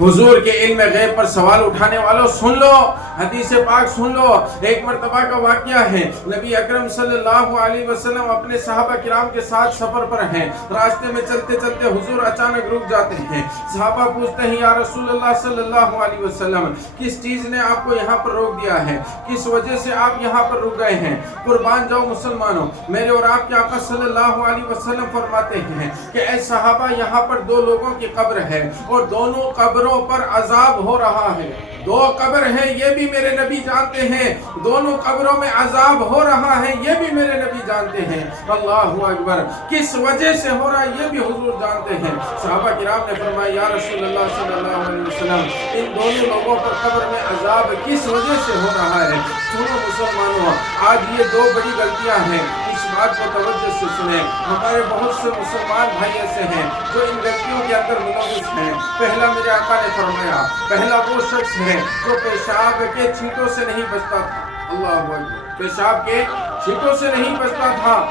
حضور کے علم غیب پر سوال اٹھانے والوں سن لو، حدیث پاک سن لو۔ ایک مرتبہ کا واقعہ ہے، نبی اکرم صلی اللہ علیہ وسلم اپنے صحابہ کرام کے ساتھ سفر پر ہیں، راستے میں چلتے چلتے حضور اچانک رک جاتے ہیں۔ صحابہ پوچھتے ہیں، یا رسول اللہ صلی اللہ علیہ وسلم، کس چیز نے آپ کو یہاں پر روک دیا ہے؟ کس وجہ سے آپ یہاں پر رک گئے ہیں؟ قربان جاؤ مسلمانوں، میرے اور آپ کے آقا صلی اللہ علیہ وسلم فرماتے ہیں کہ اے صحابہ، یہاں پر دو لوگوں کی قبر ہے اور دونوں قبروں پر عذاب ہو رہا ہے۔ دو قبر ہے، یہ بھی میرے نبی جانتے ہیں، دونوں قبروں میں عذاب ہو رہا ہے، یہ بھی میرے نبی جانتے ہیں۔ اللہ اکبر، کس وجہ سے ہو رہا ہے یہ بھی حضور جانتے ہیں۔ صحابہ کرام نے فرمایا، یا رسول اللہ صلی اللہ علیہ وسلم، ان دونوں لوگوں پر قبر میں عذاب کس وجہ سے ہو رہا ہے؟ سنو مسلمانوں، آج یہ دو بڑی غلطیاں ہیں، اس بات کو توجہ سے سنیں۔ ہمارے بہت سے مسلمان بھائی ایسے ہیں جو ان غلطیوں کے اندر ملوث ہیں۔ پہلا میرے آقا نے فرمایا، پہلا وہ شخص ہے جو پیشاب کے چھینٹوں سے نہیں بچتا تھا۔ اللہ اکبر، پیشاب کے چھینٹوں سے نہیں بچتا تھا،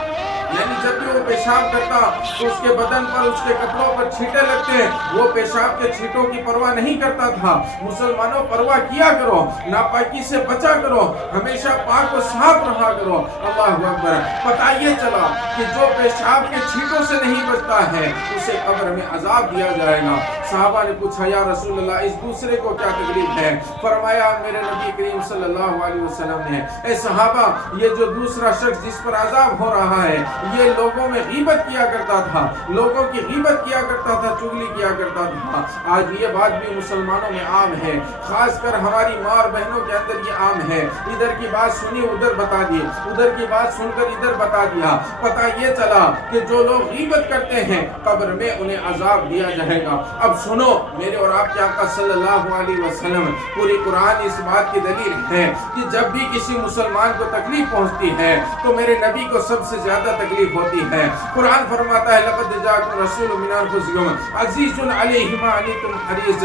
یعنی جب بھی وہ پیشاب کرتا تو اس کے بدن پر، اس کے کپڑوں پر چھینٹے لگتے، وہ پیشاب کے چھینٹوں کی پرواہ نہیں کرتا تھا۔ مسلمانوں، پرواہ کیا کرو، ناپاکی سے بچا کرو، ہمیشہ پاک و صاف رہا کرو۔ اللہ اکبر، پتہ یہ چلا کہ جو پیشاب کے چھینٹوں سے نہیں بچتا ہے اسے قبر میں عذاب دیا جائے گا۔ صحابہ نے پوچھا، یا رسول اللہ، اس دوسرے کو کیا تکلیف ہے؟ فرمایا میرے نبی کریم صلی اللہ علیہ وسلم نے، اے صحابہ، یہ جو دوسرا شخص جس پر عذاب ہو رہا ہے، یہ لوگوں میں غیبت کیا کرتا تھا، لوگوں کی غیبت کیا کرتا تھا، چغلی کیا کرتا تھا۔ آج یہ بات بھی مسلمانوں میں عام ہے، خاص کر ہماری ماں اور بہنوں کے اندر یہ عام ہے۔ ادھر کی بات سنی ادھر بتا دی، ادھر کی بات سن کر ادھر بتا دیا۔ پتہ یہ چلا کہ جو لوگ غیبت کرتے ہیں قبر میں انہیں عذاب دیا جائے گا۔ اب سنو، میرے اور آپ کے آقا صلی اللہ علیہ وسلم، پوری قرآن اس بات کی دلیل ہے کہ جب بھی کسی مسلمان کو تکلیف پہنچتی ہے تو میرے نبی کو سب سے زیادہ تکلیف ہوتی ہے۔ قرآن فرماتا ہے، لقد جاءکم رسول من انفسکم عزیز علیہ ما عنتم حریص،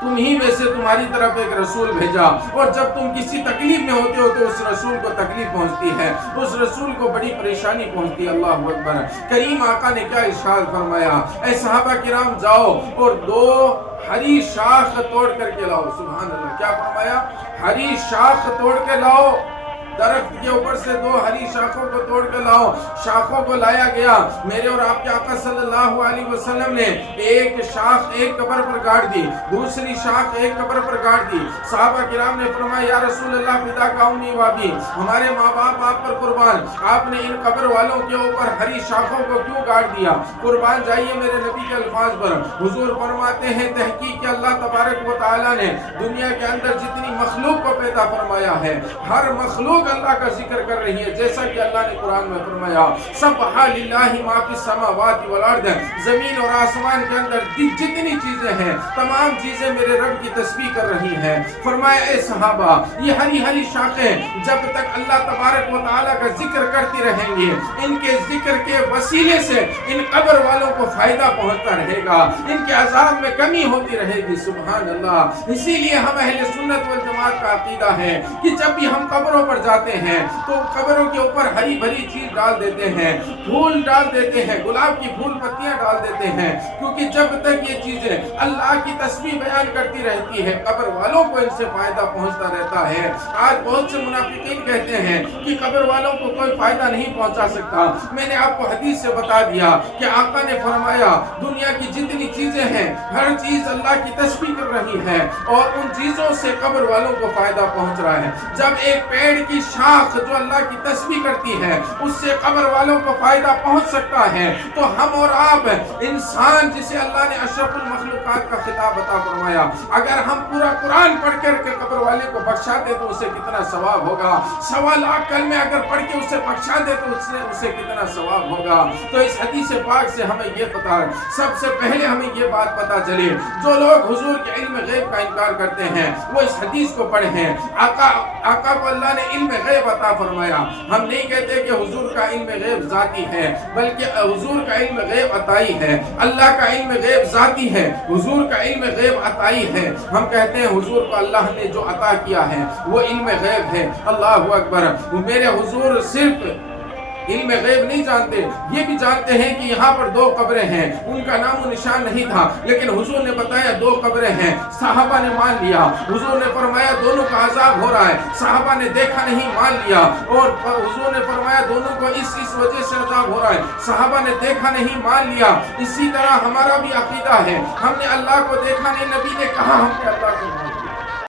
تم ہی میں سے تمہاری طرف ایک رسول بھیجا، اور جب تم کسی تکلیف میں ہوتے ہو تو اس رسول کو تکلیف پہنچتی ہے، اس رسول کو بڑی پریشانی پہنچتی ہے۔ اللہ اکبر، کریم آقا نے کیا ارشاد فرمایا، اے صحابہ کرام، جاؤ اور دو ہری شاخ توڑ کر کے لاؤ۔ سبحان اللہ، کیا فرمایا؟ ہری شاخ توڑ کے لاؤ، درخت کے اوپر سے دو ہری شاخوں کو توڑ کے لاؤ۔ شاخوں کو لایا گیا، میرے اور آپ کے آقا صلی اللہ علیہ وسلم نے ایک شاخ ایک قبر پر گاڑ دی، دوسری شاخ ایک قبر پر گاڑ دی۔ صحابہ کرام نے فرمایا، یا رسول اللہ، فدا کا امی و ابی، ہمارے ماں باپ آپ پر قربان، آپ نے ان قبر والوں کے اوپر ہری شاخوں کو کیوں گاڑ دیا؟ قربان جائیے میرے نبی کے الفاظ پر۔ حضور فرماتے ہیں، تحقیق کہ اللہ تبارک و تعالیٰ نے دنیا کے اندر جتنی مخلوق کو پیدا فرمایا ہے، ہر مخلوق اللہ کا ذکر کر رہی ہے، جیسا کہ اللہ نے قرآن میں فرمایا، سبح للہ ما فی السماوات والارض، زمین اور آسمان کے اندر جتنی چیزیں ہیں تمام چیزیں میرے رب کی تسبیح کر رہی ہیں۔ فرمایا، اے صحابہ، یہ ہری ہری شاخیں جب تک اللہ تبارک و تعالیٰ کا ذکر کرتی رہیں گی، ان کے ذکر کے وسیلے سے ان قبر والوں کو فائدہ پہنچتا رہے گا، ان کے عذاب میں کمی ہوتی رہے گی۔ سبحان اللہ، اسی لیے ہم اہل سنت والجماعت کا عقیدہ ہے کہ جب بھی ہم قبروں پر جاتے ہیں تو قبروں کے اوپر ہری بھری چیز ڈال دیتے ہیں، پھول ڈال دیتے ہیں، گلاب کی پھول پتیاں ڈال دیتے ہیں، کیونکہ جب تک یہ چیزیں اللہ کی تسبیح بیان کرتی رہتی ہے قبر والوں کو ان سے فائدہ پہنچتا رہتا ہے۔ آج بہت سے منافقین کہتے ہیں کہ قبر والوں کو کوئی فائدہ نہیں پہنچا سکتا۔ میں نے آپ کو حدیث سے بتا دیا کہ آقا نے فرمایا، دنیا کی جتنی چیزیں ہیں ہر چیز اللہ کی تسبیح کر رہی ہے اور ان چیزوں سے قبر والوں کو فائدہ پہنچ رہا ہے۔ جب ایک پیڑ کی شاخ جو اللہ کی تسبیح کرتی ہے اس سے قبر والوں کو فائدہ پہنچ سکتا ہے، تو ہم اور آپ انسان جسے اللہ نے اشرف المخلوقات کا خطاب عطا فرمایا، اگر ہم پورا قرآن پڑھ کر کے قبر والے کو بخشا دے تو اسے کتنا ثواب ہوگا، 1.25 لاکھ کلمے اگر پڑھ کے اسے بخشا دے تو اسے کتنا ثواب ہوگا۔ تو اس حدیث پاک سے ہمیں یہ پتا، سب سے پہلے ہمیں یہ بات پتا چلے، جو لوگ حضور کے علم غیب کا انکار کرتے ہیں وہ اس حدیث کو پڑھیں۔ آقا کو اللہ نے علم غیب عطا فرمایا۔ ہم نہیں کہتے کہ حضور کا علم غیب ذاتی ہے، بلکہ حضور کا علم غیب عطائی ہے۔ اللہ کا علم غیب ذاتی ہے، حضور کا علم غیب عطائی ہے۔ ہم کہتے ہیں حضور کو اللہ نے جو عطا کیا ہے وہ علم غیب ہے۔ اللہ اکبر، میرے حضور صرف علم غیب نہیں جانتے، یہ بھی جانتے ہیں کہ یہاں پر 2 قبریں ہیں، ان کا نام و نشان نہیں تھا، لیکن حضور نے بتایا 2 قبریں ہیں، صحابہ نے مان لیا۔ حضور نے فرمایا دونوں کا عذاب ہو رہا ہے، صحابہ نے دیکھا نہیں، مان لیا۔ اور حضور نے فرمایا دونوں کو اس وجہ سے عذاب ہو رہا ہے، صحابہ نے دیکھا نہیں، مان لیا۔ اسی طرح ہمارا بھی عقیدہ ہے، ہم نے اللہ کو دیکھا نہیں، نبی نے کہا، ہم نے اللہ کو